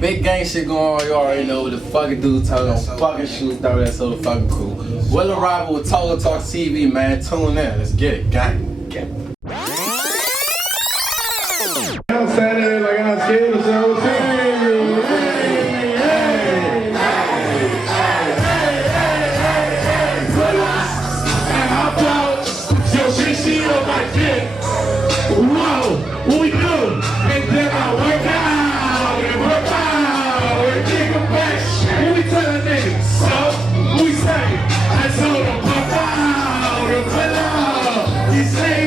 Big gang shit going on, you already know what the fucking dude talking on fucking shoes, throw that so the fucking cool. WillThaRapper with Total Talk TV, man. Tune in, let's get it, gang. Get it. I'm Saturday like I'm scared of something. She on my dick. Whoa, what we do? And then I work out and kick them back. What we tell that nigga? So, what we say? I told him, pop out and pull out. He say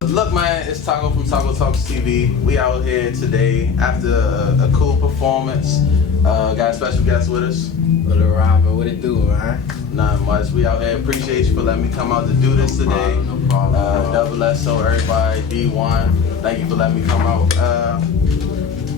what? Look, man, it's Taco from Taco Talks TV. We out here today after a cool performance. Got a special guest with us. WillThaRapper, what it do, man? Not much. We out here. Appreciate you for letting me come out to do this today. No problem. Double SO, everybody, D1. Thank you for letting me come out.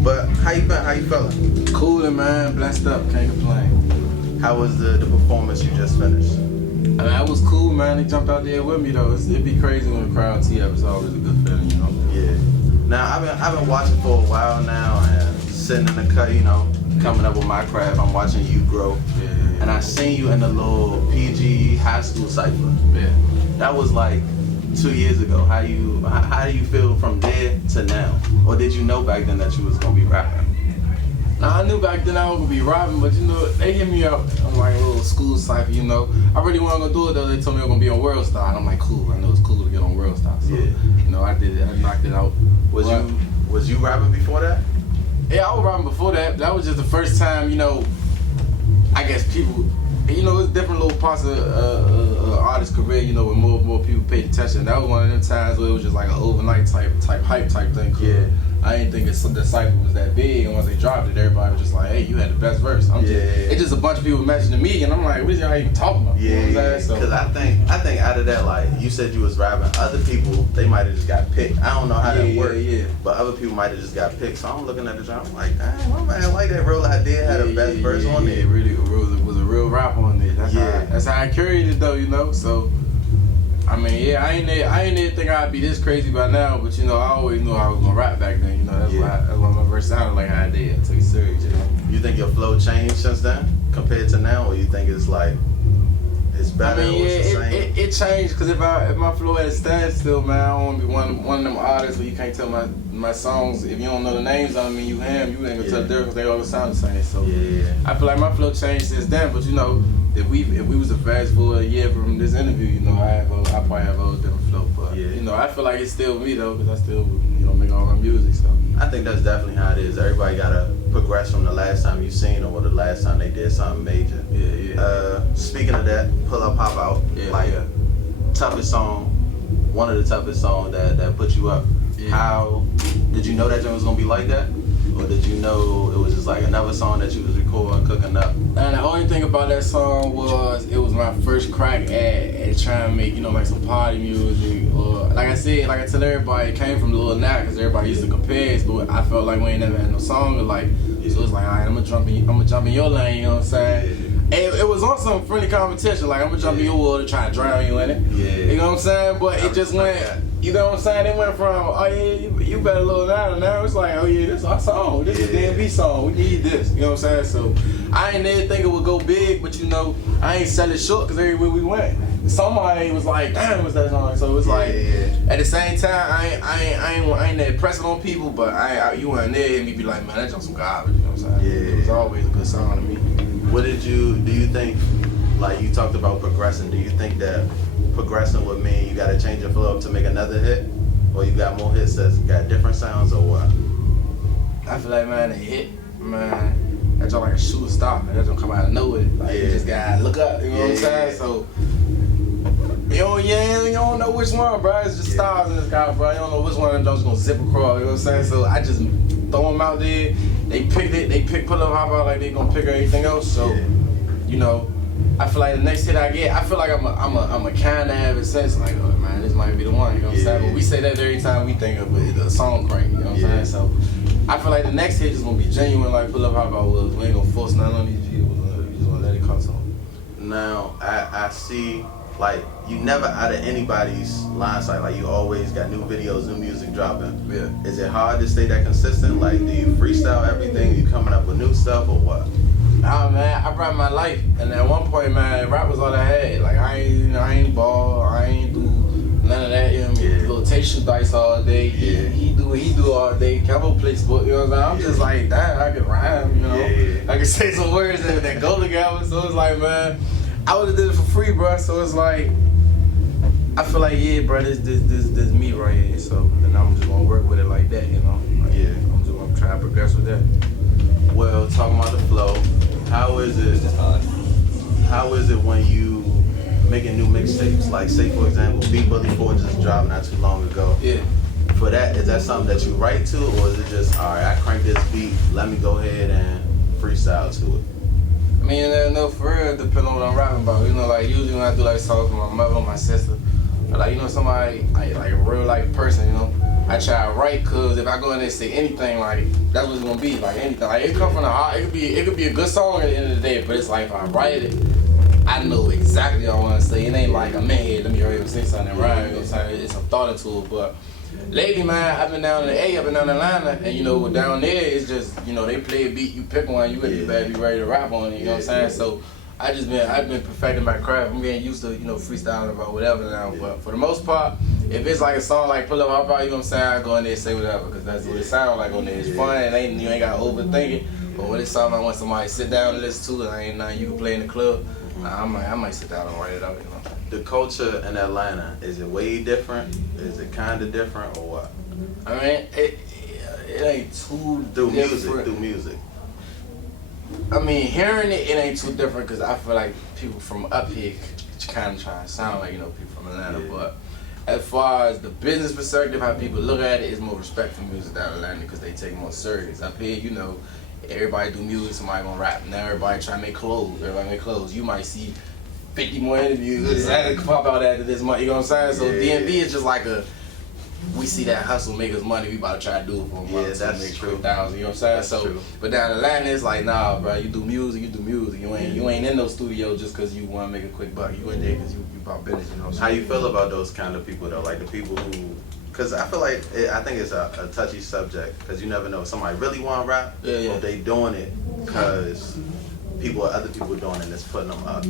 But how you been? How you feeling? Coolin', man. Blessed up. Can't complain. How was the performance you just finished? I mean, that was cool, man. They jumped out there with me, though. It'd be crazy when the crowd tee up. It's always a good feeling, you know? Yeah. Now, I've been watching for a while now and sitting in the cut, you know, coming up with my craft. I'm watching you grow. Yeah. And I seen you in the little PG high school cypher. Yeah. That was like 2 years ago. How do you feel from there to now? Or did you know back then that you was gonna be rapping? Nah, I knew back then I was gonna be rapping, but you know, they hit me up on like a little school cypher, you know. I really wasn't gonna do it though. They told me I was gonna be on World Star, and I'm like, cool. I know it's cool to get on World Star. So, yeah. You know, I did it. I knocked it out. Was you rapping before that? Yeah, I was rapping before that. That was just the first time, you know. I guess people, you know, it's different little parts of artist's career, you know, when more people paid attention. That was one of them times where it was just like an overnight type hype type thing. Yeah. I didn't think the cypher was that big, and once they dropped it, everybody was just like, "Hey, you had the best verse." It's just a bunch of people mentioning me, and I'm like, "What is y'all even talking about?" Yeah, you know what I'm saying? Because I think out of that, like you said, you was rapping. Other people, they might have just got picked. I don't know how that worked. Yeah. But other people might have just got picked. So I'm looking at the job, I'm like, dang, my man, like that real idea had the best verse on there. It really was a real rap on there. That's how I carried it though, you know. So. I mean, yeah, I ain't think I'd be this crazy by now, but you know, I always knew I was gonna rap back then. You know, that's why my verse sounded like how I did. I took it serious, you know. You think your flow changed since then compared to now, or you think it's like it's better? I mean, or it's the same? it changed because if my flow at a standstill, man, I don't want to be one of them artists where you can't tell my songs if you don't know the names of them and you ain't gonna tell the difference. They all sound the same. So I feel like my flow changed since then, but you know. If we was to fast forward a year from this interview, you know, I probably have a whole different flow. But you know, I feel like it's still me though, because I still make all my music. So I think that's definitely how it is. Everybody gotta progress from the last time you seen them or the last time they did something major. Speaking of that, Pull Up Hop Out, toughest song, one of the toughest songs that put you up. Yeah. How did you know that it was gonna be like that? Or did you know it was just like another song that you was recording, cooking up? And the only thing about that song was it was my first crack at trying to make, you know, like some party music. Or like I said, like I tell everybody, it came from Lil Nas because everybody used to compare it, but I felt like we ain't never had no song like, so it's like, all right, I'm gonna jump in your lane, you know what I'm saying? And it was on some friendly competition, like I'm gonna jump in your water, try to drown you in it. You know what I'm saying? But it just went. You know what I'm saying? It went from, oh yeah, you better Lil Nas, and now it's like, oh yeah, this is our song. This is the DMV song. We need this. You know what I'm saying? So I ain't never think it would go big, but you know, I ain't sell it short because everywhere we went, somebody was like, damn, what's that song? So it's like, at the same time, I ain't there pressing on people, but you weren't there and me be like, man, that's just some garbage. You know what I'm saying? It was always a good song to me. Do you think, like you talked about progressing, do you think that progressing would mean you gotta change your flow up to make another hit? Or you got more hits that's got different sounds, or what? I feel like, man, a hit, man, that's just like a shooting star, man. That don't come out of nowhere. Like, you just gotta look up, you know what I'm saying? So, you don't know which one, bro. It's just stars in the sky, bro. You don't know which one of them just gonna zip across, you know what I'm saying? So I just throw them out there. They picked it, Pull Up Hop Out like they gonna pick everything else. So, you know, I feel like the next hit I get, I feel like I'm a kind of have a sense like, oh man, this might be the one, you know what I'm saying? But we say that every time we think of a song crank, you know what I'm saying? So I feel like the next hit is gonna be genuine, like Pull Up Hop Out was. We ain't gonna force nothing on these people. We just gonna let it come to them. Now I see, like, you never out of anybody's line sight. Like, you always got new videos, new music dropping. Yeah. Is it hard to stay that consistent? Like, do you freestyle everything? You coming up with new stuff or what? Nah, man, I rap my life, and at one point, man, rap was all I had. Like I ain't ball, I ain't do none of that. You know what I mean? Little take shoot dice all day. Yeah, he do all day. Capo play sport. You know what I'm saying? I'm just like, damn, I can rhyme. You know, I can say some words that go together. So it's like, man, I would have did it for free, bro. So it's like, I feel like, yeah, bro, this me right here. So, and I'm just gonna work with it like that. You know? Like, I'm trying to progress with that. Well, talking about the flow, how is it when you making new mixtapes? Like, say for example, Beat Bully 4 just dropped not too long ago. Yeah. For that, is that something that you write to, or is it just, all right, I crank this beat, let me go ahead and freestyle to it? I mean, no, for real, depending on what I'm rapping about. You know, like usually when I do like songs with my mother or my sister, or like, you know, somebody like a real life person, you know, I try to write, cause if I go in there and say anything, like that's what it's gonna be, like anything. Like it come from the heart. It could be a good song at the end of the day, but it's like if I write it, I know exactly what I want to say. It ain't like I'm in here, let me hurry up and say something and rhyme. You know what I'm saying? It's a thought into it, but lately, man, I've been down in the A, I've been down in Atlanta, and you know, down there, it's just, you know, they play a beat, you pick one, you better be ready to rap on it, you know what I'm saying? So I've been perfecting my craft. I'm getting used to, you know, freestyling about whatever now, but for the most part, if it's like a song like Pull Up, Hop Out, you know what I'm saying, I go in there and say whatever, because that's what it sounds like on there. It's fun, and you ain't got to overthink it, but when it's something I want somebody to sit down and listen to, it ain't nothing you can play in the club, I might sit down and write it out, you know. The culture in Atlanta, is it way different? Is it kind of different, or what? I mean, it ain't too different. Through music. I mean, hearing it ain't too different because I feel like people from up here kind of try to sound like, you know, people from Atlanta. Yeah. But as far as the business perspective, how people look at it, is more respect for music down in Atlanta because they take it more serious. Up here, you know, everybody do music, somebody gonna rap. Now everybody try to make clothes. You might see 50 more interviews that pop out after this month, you know what I'm saying? So DMV is just like we see that hustle make us money, we about to try to do it for a month. Yeah, that's make true. 1,000, you know what I'm saying? That's true. But down in Atlanta, it's like, nah, bro, you do music. You ain't in no studio just because you want to make a quick buck. You in there because you about business, you know what I'm saying? How you feel about those kind of people, though? Like the people who, because I feel like, I think it's a touchy subject, because you never know if somebody really want to rap, or if they doing it because other people doing it and it's putting them up.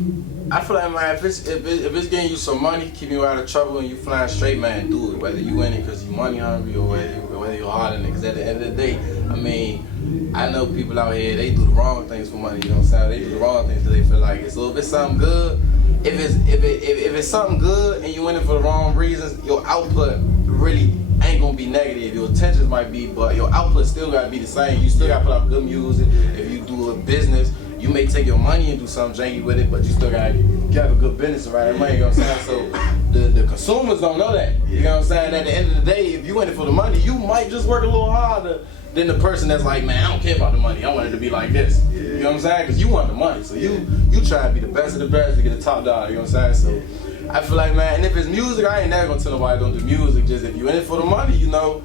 I feel like, man, if it's getting you some money, keeping you out of trouble, and you flying straight, man, do it. Whether you in it because you money hungry or whether you're hard in it. Because at the end of the day, I mean, I know people out here, they do the wrong things for money. You know what I'm saying? They do the wrong things because they feel like it. So if it's something good, if it's something good and you in it for the wrong reasons, your output really ain't gonna be negative. Your intentions might be, but your output still gotta be the same. You still gotta put out good music. If you do a business, you may take your money and do something janky with it, but you still gotta have a good business around that money, you know what I'm saying? So the consumers don't know that. You know what I'm saying? At the end of the day, if you in it for the money, you might just work a little harder than the person that's like, man, I don't care about the money. I want it to be like this. You know what I'm saying? Because you want the money. So you try to be the best of the best to get the top dollar, you know what I'm saying? So I feel like, man, and if it's music, I ain't never gonna tell nobody don't do music. Just if you in it for the money, you know,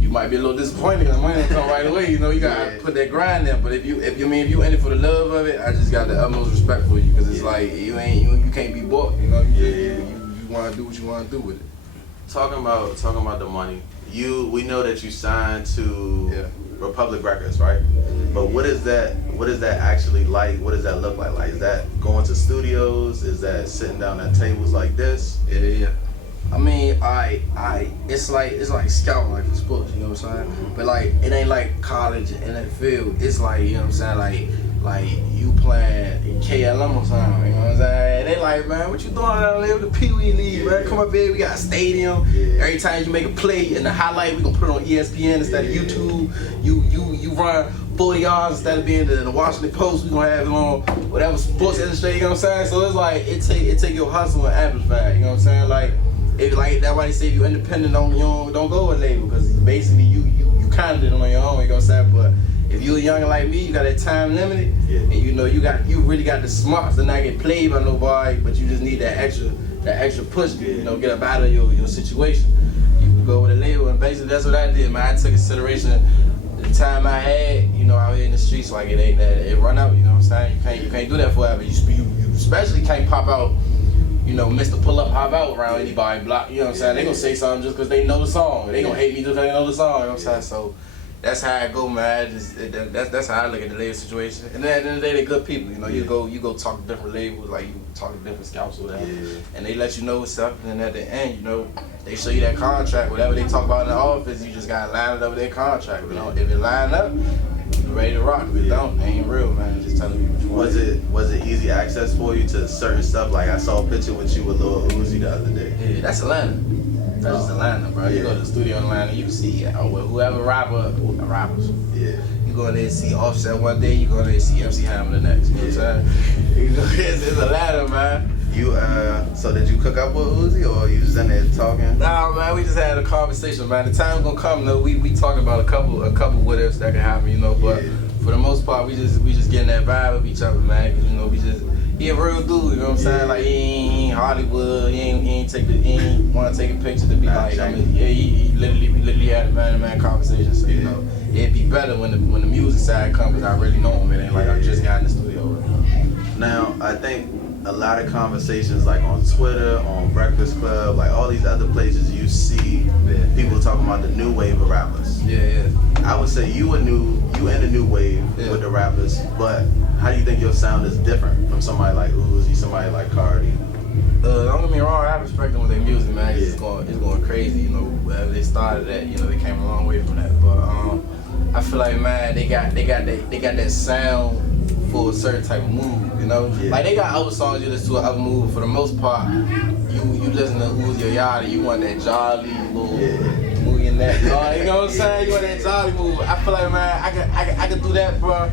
you might be a little disappointed because the money don't come right away. You know, you gotta put that grind in. But if you in it for the love of it, I just got the utmost respect for you because it's like you can't be bought. You know, you want to do what you want to do with it. Talking about the money, we know that you signed to Republic Records, right? But what is that actually like? What does that look like? Like, is that going to studios? Is that sitting down at tables like this? Yeah. I mean, it's like scouting, like for sports, you know what I'm saying? But like, it ain't like college and NFL. It's like, you know what I'm saying? Like you playing in KLM or something, you know what I'm saying? They like, man, what you doing down there with the Pee Wee League, man? Come up here, we got a stadium. Every time you make a play in the highlight, we gonna put it on ESPN instead of YouTube. You run 40 yards instead of being the Washington Post. We gonna have it on whatever sports industry, you know what I'm saying? So it's like it take your hustle and amplify, you know what I'm saying? Like that's why they say if you're independent, don't go with a label, because basically you kind of did it on your own, you know what I'm saying? But if you're young like me, you got that time limited, and you know you really got the smarts to not get played by nobody, but you just need that extra push to get up out of your situation. You can go with a label, and basically that's what I did, man. I took consideration the time I had, out here in the streets, like it run out, you know what I'm saying? You can't do that forever. You especially can't pop out, Mr. Pull Up, Hop Out around anybody block, you know what I'm saying? They gonna say something just because they know the song. They gonna hate me just because they know the song, you know what I'm saying? So that's how I go, man. That's how I look at the label situation. And then at the end of the day, they're good people. You know, you go talk to different labels, like you talk to different scouts or whatever, and they let you know what's up. And then at the end, you know, they show you that contract. Whatever they talk about in the office, you just gotta line it up with their contract. You know, if it line up, you ready to rock. If it don't, it ain't real, man. Just telling you what you want. Was it easy access for you to certain stuff? Like I saw a picture with you with Lil Uzi the other day. Yeah, that's Atlanta. That's just Atlanta, bro. You go to the studio in Atlanta, you can see whoever rappers. Yeah. You go in there and see Offset one day, you go in there and see MC Hammer the next. You know what I'm saying? It's Atlanta, man. You so did you cook up with Uzi or you just in there talking? Nah, man, we just had a conversation, man. The time gonna come though. We talking about a couple what ifs that can happen, you know. But for the most part, we just getting that vibe of each other, man. 'Cause, you know, he a real dude, you know what I'm saying? Like he ain't Hollywood, he ain't want to take a picture to be like, he literally had a man-to-man conversation. So you know, it'd be better when the music side comes, 'cause I really know him. It ain't like I just got in the studio with him. Now I think a lot of conversations like on Twitter, on Breakfast Club, like all these other places, you see people talking about the new wave of rappers. Yeah. I would say you in the new wave with the rappers, but how do you think your sound is different from somebody like Uzi, somebody like Cardi? Don't get me wrong, I respect them with their music, man. It's going crazy, you know. Wherever they started at, you know, they came a long way from that. But I feel like, man, they got that sound for a certain type of move, you know. Like they got other songs you listen to other moves. For the most part, you listen to Uzi or Yachty, you want that jolly little move in that. You know what I'm saying? You want that jolly move. I feel like, man, I could do that, bro,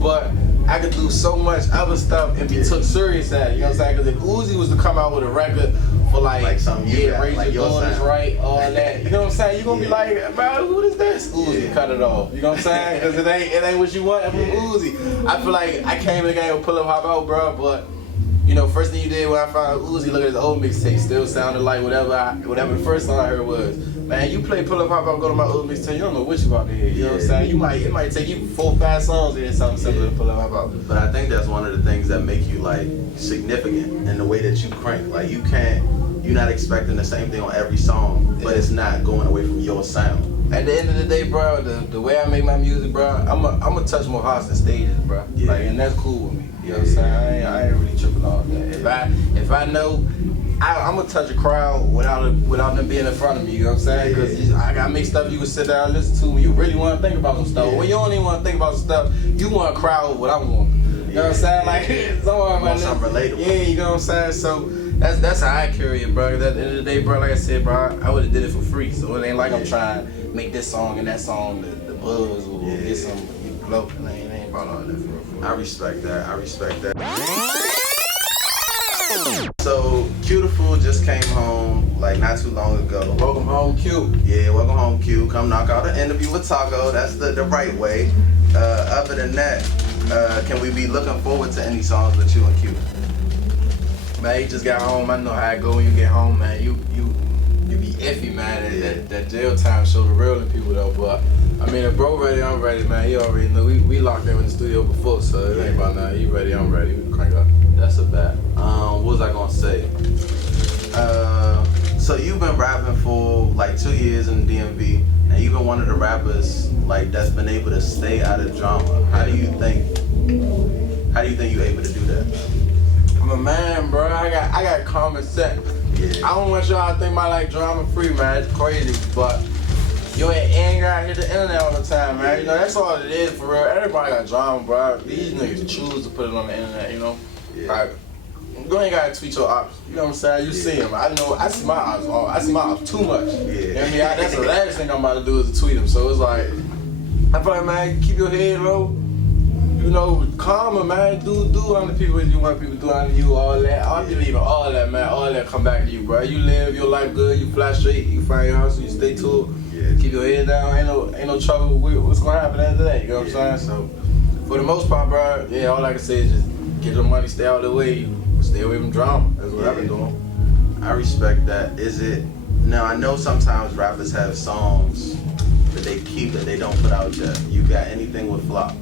but I could do so much other stuff and be took serious at it. You know what I'm saying? Because if Uzi was to come out with a record for like something raise like your daughters right, all that, you know what I'm saying? You gonna be like, bro, who is this? Uzi, cut it off. You know what I'm saying? Because it ain't what you want from Uzi. I feel like I came in the game with Pull Up Hop Out, bro, but you know, first thing you did when I found Uzi, look at his old mixtape, still sounded like whatever the first song I heard was. Man, you play Pull Up Hop Out, go to my old mixtape, you don't know what you about to hear. You know what I'm saying? It might take you 4 or 5 songs to hear something similar to Pull Up Hop Out. But I think that's one of the things that make you like significant in the way that you crank. Like you're not expecting the same thing on every song, but it's not going away from your sound. At the end of the day, bro, the way I make my music, bro, I'm a touch more hearts than stages, bro. Like, and that's cool with me. You know what I'm saying? I ain't really tripping off that. If I know, I'm gonna touch a crowd without them being in front of me. You know what I'm saying? Because I got make stuff you can sit down and listen to when you really want to think about some stuff. When you don't even want to think about some stuff, you want a crowd what I want. You know what I'm saying? Like something relatable. Yeah, you know what I'm saying? So that's how I carry it, bro. 'Cause at the end of the day, bro, like I said, bro, I would have did it for free. So it ain't like I'm trying to make this song and that song the buzz or get some blow. It ain't about all that for real. I respect that. So, Cutiful just came home like not too long ago. Welcome home, Q. Yeah, welcome home, Q. Come knock out an interview with Taco. That's the right way. Other than that, can we be looking forward to any songs with you and Q? Man, you just got home. I know how it go when you get home, man. You be iffy, man. That jail time show the real in people though. But I mean, if bro ready, I'm ready, man. He already know. We locked in with the studio before, so it ain't about nothing. He ready, I'm ready. We can crank up. That's a bet. What was I gonna say? So you've been rapping for like 2 years in the DMV, and you've been one of the rappers like that's been able to stay out of drama. How do you think you're able to do that? I'm a man, bro. I got common sense. Yeah. I don't want y'all to think about like drama free, man. It's crazy, but you ain't gotta hit the internet all the time, man. You know, that's all it is for real. Everybody got drama, bro. These niggas choose to put it on the internet, you know? Like, you ain't gotta tweet your ops. You know what I'm saying? You see them. I know. I see my ops. I see my ops too much. You know what I mean? That's the last thing I'm about to do is to tweet them. So it's like, I feel like, man, keep your head low. You know, calmer, man. Do unto people as you want people to do unto you. All that. I believe in all that, man. All that come back to you, bro. You live your life good. You fly straight. You find your hustle. You stay to it. Keep your head down. Ain't no trouble with what's gonna happen at the end of the day. You know what I'm saying? So, for the most part, bro, all I can say is just get your money, stay out of the way. Stay away from drama. That's what I've been doing. I respect that. Is it now? I know sometimes rappers have songs that they keep that they don't put out there. You got anything with Flop?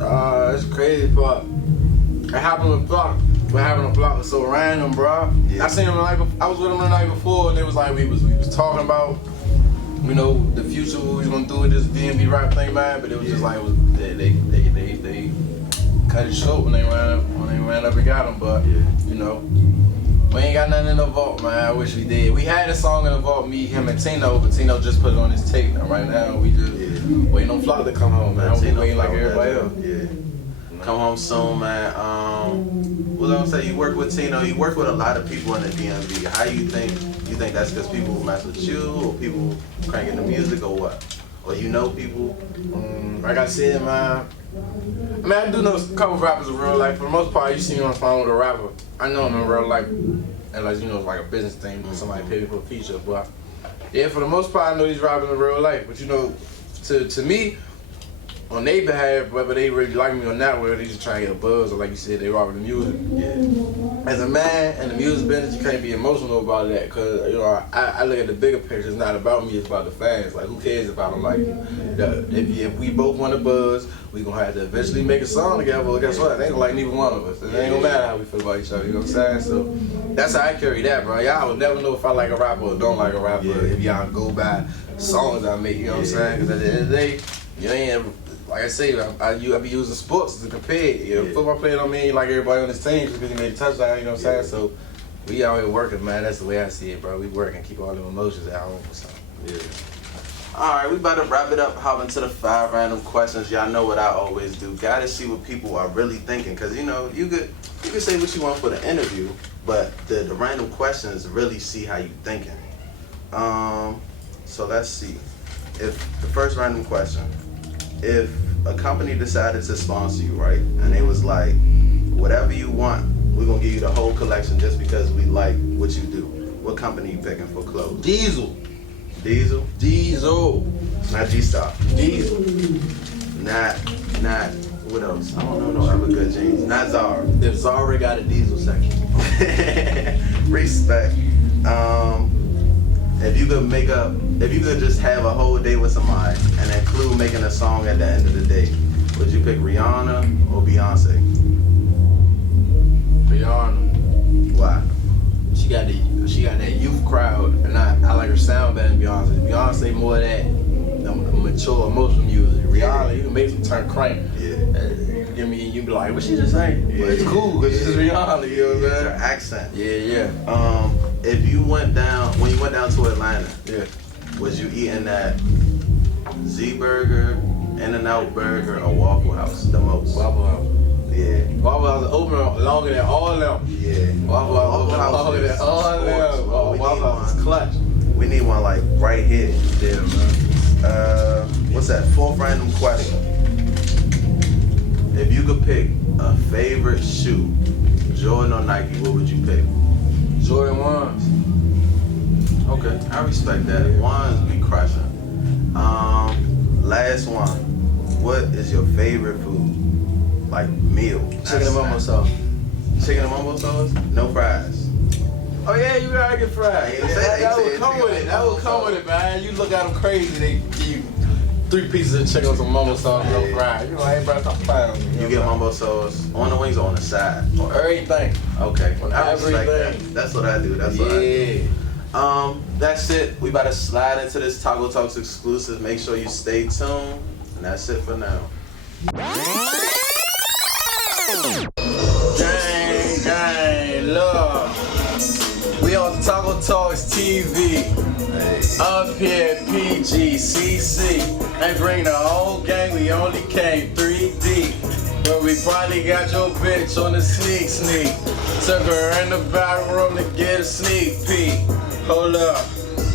It's crazy, but it happened with Flop. What happened with Flop was so random, bro. I seen him I was with him the night before, and it was like we was talking about we know the future what we was gonna do with this DMV rap thing, man. But it was just like they cut it short when they ran up and got them. But you know, we ain't got nothing in the vault, man. I wish we did. We had a song in the vault, me, him, and Tino, but Tino just put it on his tape. And right now we just waiting on Flock to come home, man. We waiting like everybody else. Come home soon, man. What I was gonna say, you work with Tino, you work with a lot of people in the DMV. How you think that's because people mess with you, or people cranking the music, or what? Or you know people? Like I said, man. I mean, I do know a couple of rappers in real life. For the most part, you see me on the phone with a rapper. I know him in real life, unless you know it's like a business thing. Somebody pay me for a feature, but yeah, for the most part, I know these rappers in real life. But you know, to me, on their behalf, whether they really like me or not, whether they just trying to get a buzz or like you said, they robbing the music. As a man in the music business, you can't be emotional about that, because you know I look at the bigger picture. It's not about me, it's about the fans. Like, who cares if I don't like you? If we both want a buzz, we gonna have to eventually make a song together. Well, guess what? They ain't gonna like neither one of us. It ain't gonna matter how we feel about each other. You know what I'm saying? So that's how I carry that, bro. Y'all will never know if I like a rapper or don't like a rapper if y'all go by songs I make. You know what I'm saying? Because at the end of the day, you ain't ever. Like I say, I be using sports to compare. You know, football player don't mean like everybody on this team just because he made a touchdown. You know what I'm saying? So we out here working, man. That's the way I see it, bro. We work and keep all them emotions at home. So. All right, we about to wrap it up. Hop into the 5 random questions. Y'all know what I always do. Gotta see what people are really thinking, cause you know you could say what you want for the interview, but the random questions really see how you thinking. So let's see. If the first random question. If a company decided to sponsor you, right, and they was like, whatever you want, we're gonna give you the whole collection just because we like what you do, what company you picking for clothes? Diesel. Not G-Star. Diesel. Not, what else? I don't know no other good jeans. Not Zara. If Zara got a Diesel section. Respect. If you could just have a whole day with somebody and include making a song at the end of the day, would you pick Rihanna or Beyonce? Rihanna. Why? She got that youth crowd, and I like her sound better than Beyonce. Beyonce more of that mature, emotional music. Rihanna, you can make them turn crank. You be like, what she just saying? But it's cool because it's Rihanna. You know what I'm saying? Her accent. Yeah. When you went down to Atlanta, was you eating that Z Burger, In-N-Out Burger, or Waffle House the most? Waffle House. Yeah. Waffle House is open longer than all of them. Yeah. Waffle House longer than all of them. Waffle House is clutch. We need one like right here. Yeah, man. What's that? 4th random question. If you could pick a favorite shoe, Jordan or Nike, what would you pick? Jordan 1s. Okay, I respect that. 1s be crushing. Last one. What is your favorite food? Like meal? Chicken and mumbo sauce. Chicken and mumbo sauce? No fries. Oh yeah, you gotta get fries. That would come with it. That would come with it, man. You look at them crazy, they give you 3 pieces of chicken with some mumbo sauce, no fries. You like, hey, bro, stop playing on me. You get mumbo sauce on the wings or on the side? On everything. Okay. On I respect everything. that. That's what I do. That's what I do. That's it. We about to slide into this Taco Talks exclusive. Make sure you stay tuned. And that's it for now. Gang, love. We on Taco Talks TV. Up here at PGCC. Ain't bring the whole gang, we only came 3 deep. But we probably got your bitch on the sneak. Took her in the battle room to get a sneak peek. Hold up,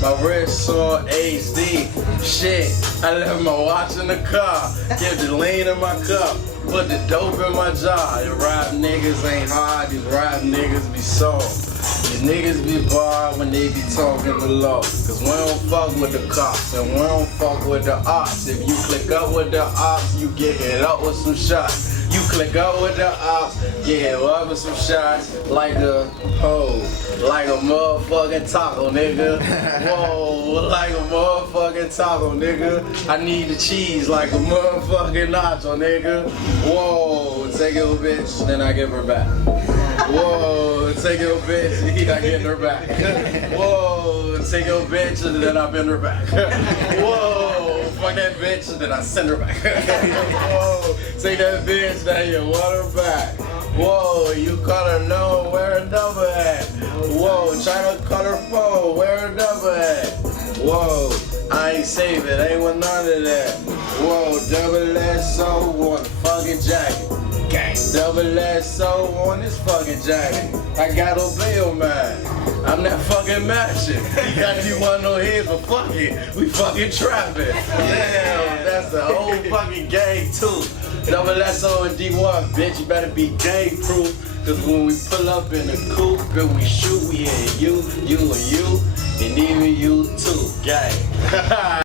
my wrist on HD. Shit, I left my watch in the car. Give the lean in my cup. Put the dope in my jaw. The rap niggas ain't hard, these rap niggas be soft. These niggas be barred when they be talking the law. Cause we don't fuck with the cops and we don't fuck with the ops. If you click up with the ops, you get hit up with some shots. You click up with the ops, get hit up with some shots. Like a hoe, like a motherfucking taco, nigga. Whoa, like a motherfucking taco, nigga. I need the cheese like a motherfucking nacho, nigga. Whoa, take it, bitch, then I give her back. Whoa, take your bitch, he not getting her back. Whoa, take your bitch, and then I bend her back. Whoa, fuck that bitch, and then I send her back. Whoa, take that bitch, now you want her back. Whoa, you call her no, where her number at? Whoa, try to call her phone, where her number at? Whoa, I ain't save it, ain't want none of that. Whoa, double SO on the fucking jacket. Gang. Double SO on this fucking jacket. I got a bill, man. I'm not fucking matching. You got you want no head, but fuck it, we fucking trapping. Damn, that's the whole fucking gang too. Double SO and D1, bitch, you better be gang proof. Cause when we pull up in the coupe, girl, we shoot, we hit you, and even you too, gang.